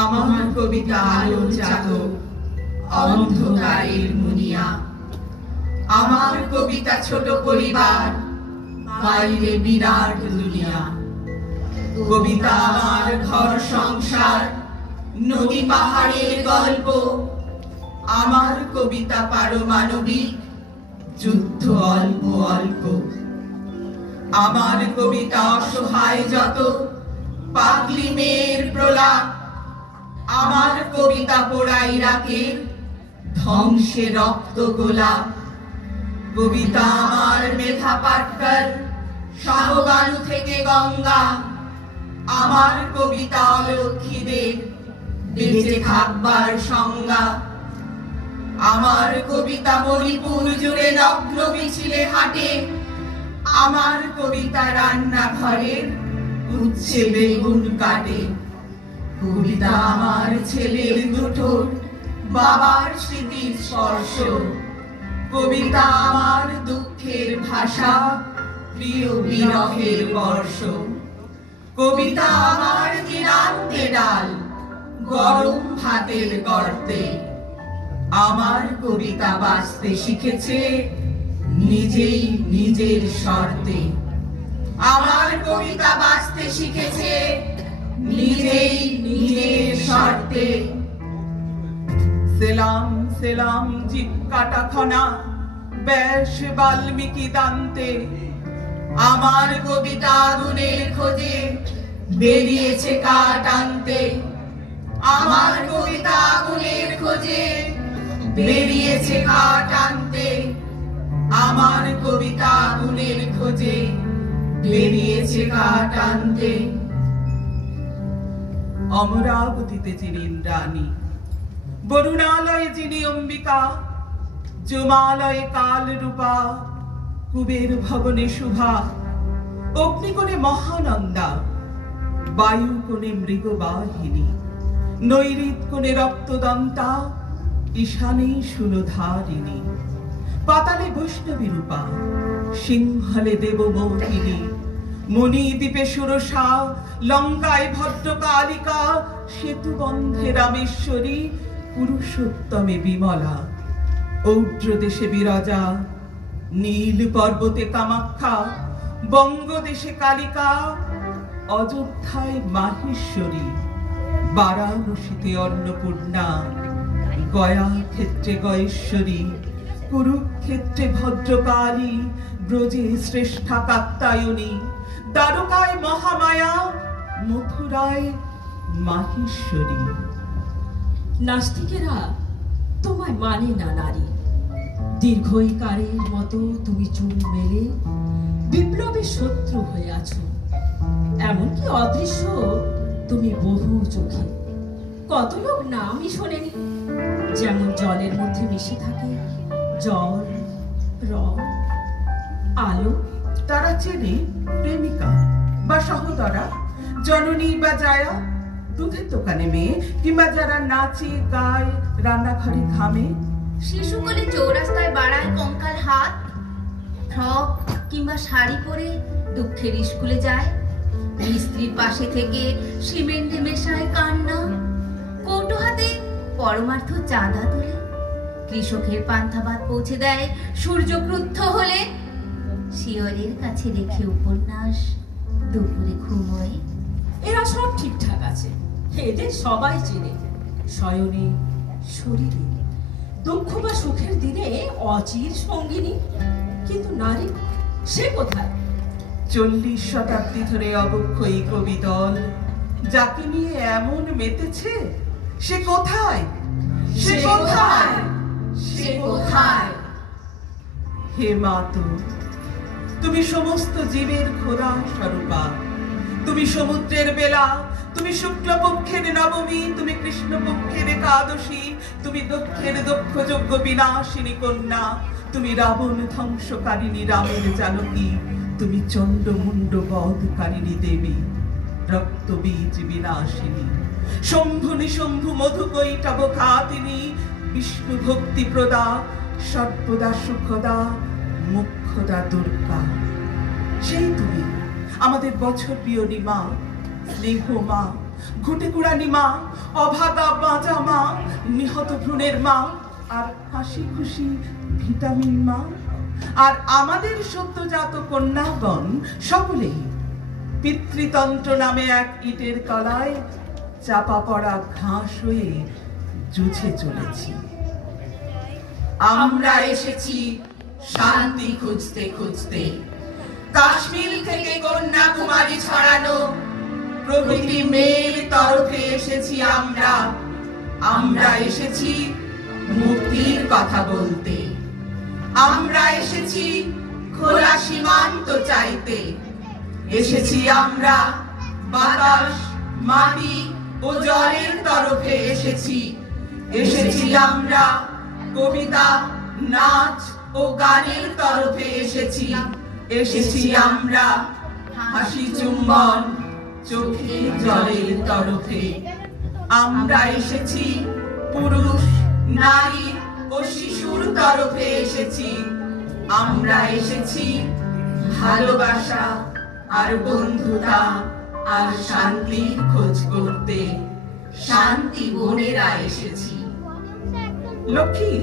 আমার কবিতা আলোর চাতক, অন্ধকারের মুনিয়া। আমার কবিতা ছোট পরিবার, বাইরে বিরাট দুনিয়া। কবিতা আমার ঘর সংসার, নদী পাহাড়ের গল্প। আমার কবিতা পারমাণবিক, যুদ্ধ অল্প অল্প। আমার কবিতা অসহায় যত, পাগলি মেয়ের প্রলাপ। আমার কবিতা পোড়া ইরাকের, ধ্বংসে রক্ত গোলাপ। কবিতা আমার মেধা পাটকার, শাহবানু থেকে গঙ্গা। আমার কবিতা অলক্ষীদের, বেঁচে থাকবার সংজ্ঞা। আমার কবিতা মণিপুর জুড়ে নগ্ন মিছিলে হাঁটে। আমার কবিতা রান্নাঘরের, উচ্ছে বেগুন কাটে। কবিতা আমার ছেলের দুটো, বাবার স্মৃতির স্পর্শ। কবিতা আমার দুঃখের ভাষা, প্রিয় বিরহের বর্ষ। কবিতা আমার দিনান্তে ডাল, গরম ভাতের গর্তে। আমার কবিতা বাঁচতে শিখেছে নিজেই নিজের শর্তে। আমার কবিতা বাঁচতে শিখেছে নিজেই নিজের শর্তে। সেলাম সেলাম জিপ কাটা খনা, ব্যাস বাল্মীকি দান্তে। আমার কবিতা আগুনের খোঁজে, বেরিয়েছে কাঠ আনতে। আমার কবিতা আগুনের খোঁজে, বেরিয়েছে কাঠ আনতে। আমার কবিতা আগুনের খোঁজে, বেরিয়েছে কাঠ আনতে। অমরাবতীতে যিনি ইন্দ্রাণী, বরুণালয়ে যিনি অম্বিকা। জমালয়ে কাল রূপা, কুবের ভবনে শুভা। অগ্নিকোণে মহানন্দা, বায়ু কোণে মৃগবাহিনী। নৈঋত কোণে রক্তদন্তা, ঈশানে শূলধারিণী। পাতালে বৈষ্ণবী রূপা, সিংহলে দেবমোহিনী। মণিদ্বীপে সুরসা, লঙ্কায় ভদ্রকালিকা। সেতু বন্ধে রামেশ্বরী, পুরুষোত্তমে বিমলা। ঔড্র দেশে বিরজা, নীল পর্বতে কামাখ্যা। বঙ্গদেশে কালিকা, অযোধ্যায় মাহেশ্বরী। বারাণসীতে অন্নপূর্ণা, গয়া ক্ষেত্রে গয়েশ্বরী। কুরুক্ষেত্রে ভদ্রকালী, ব্রজে শ্রেষ্ঠা কাত্যায়নী। দ্বারকায় মহামায়া, মথুরায় মাহেশ্বরী। নাস্তিকেরা তোমায় মানে না নারী। দীর্ঘইকারের মতো তুমি চুল মেলে, বিপ্লবের শত্রু হয়ে আছো। এমনকি অদৃশ্য তুমি বহু চোখে। কত লোক নামই শোনেনি, যেমন জলের মধ্যে মিশে থাকে জল, রং, আলো। তারা চেনে প্রেমিকা বা সহোদরা, জননী বা জায়া। দুধের দোকানে মেয়ে, কিংবা যারা নাচে গায়, রান্নাঘরে ঘামে। শিশুকলে চৌরাস্তায় বাড়ায় কঙ্কাল হাত। ফ্রক কিংবা শাড়ি পরে দুঃখের স্কুলে যায়। মিস্ত্রির পাশে থেকে সিমেন্টে মেশায় কান্না। কৌটো হাতে পরমার্থ চাঁদা তোলে। কৃষকের পান্থাভাত পৌঁছে দেয় সূর্য ক্রুদ্ধ হলে। শিয়রের কাছে রেখে উপন্যাস, দুপুরে ঘুমোয়। এরা সব ঠিকঠাক আছে, এদের সবাই চেনে। শয়নে, শরীরে, দুঃখ বা সুখের দিনে অচির সঙ্গিনী। কিন্তু নারী, সে কোথায়? 40 শতাব্দী ধরে অবক্ষয়ী কবি দল, যাকে নিয়ে এমন মেতেছে, সে কোথায়? সে কোথায়? সে কোথায়? হে মাতু, তুমি সমস্ত জীবের খোদা স্বরূপা। তুমি সমুদ্রের বেলা, তুমি শুক্লপক্ষের নবমী, তুমি কৃষ্ণপক্ষের একাদশী। তুমি দক্ষের দক্ষ যজ্ঞ বিনাশিনী কন্যা। তুমি রাবণ ধ্বংসকারিণী, রামের জানকী। তুমি চন্ডমুণ্ড বধকারিণী দেবী, রক্তবীজ বিনাশিনী। শম্ভু নিশম্ভু মধুকৈটব খাতিনী। বিষ্ণু ভক্তি প্রদা, সর্বদা সুখদা, মুখ্যদা দুর্গা। সেই তুমি, আমাদের বছর পিয়নী মা, স্নেহ মা, ঘুটে কুড়ানি মা, অভাগা বাঁচা মা, নিহত ভ্রূণের মা, আর হাসি খুশি ভিটামিন মা, আর আমাদের সদ্যজাত কন্যাগণ সকলেই পিতৃতন্ত্র নামে এক ইটের তলায় চাপা পড়া ঘাস হয়ে জুঝে চলেছি। আমরা এসেছি শান্তি খুঁজতে খুঁজতে, কাশ্মীর থেকে কন্যাকুমারী ছড়ানো প্রভৃতি মেয়ের তরফে এসেছি আমরা। আমরা এসেছি মুক্তির কথা বলতে, আমরা এসেছি খোলা সীমান্ত চাইতে, এসেছি আমরা বাতাস, মাটি ও জলের তরফে এসেছি, এসেছি আমরা কবিতা, নাচ ও গানের তরফে এসেছি, এসেছি আমরা হাসি, চুম্বন, চোখের জলের তরফে। আমরা এসেছি পুরুষ, নারী ও শিশুর তরফে এসেছি, আমরা এসেছি ভালোবাসা আর বন্ধুতা আর শান্তির খোঁজ করতে। শান্তি বোনেরা এসেছি। লক্ষ্মী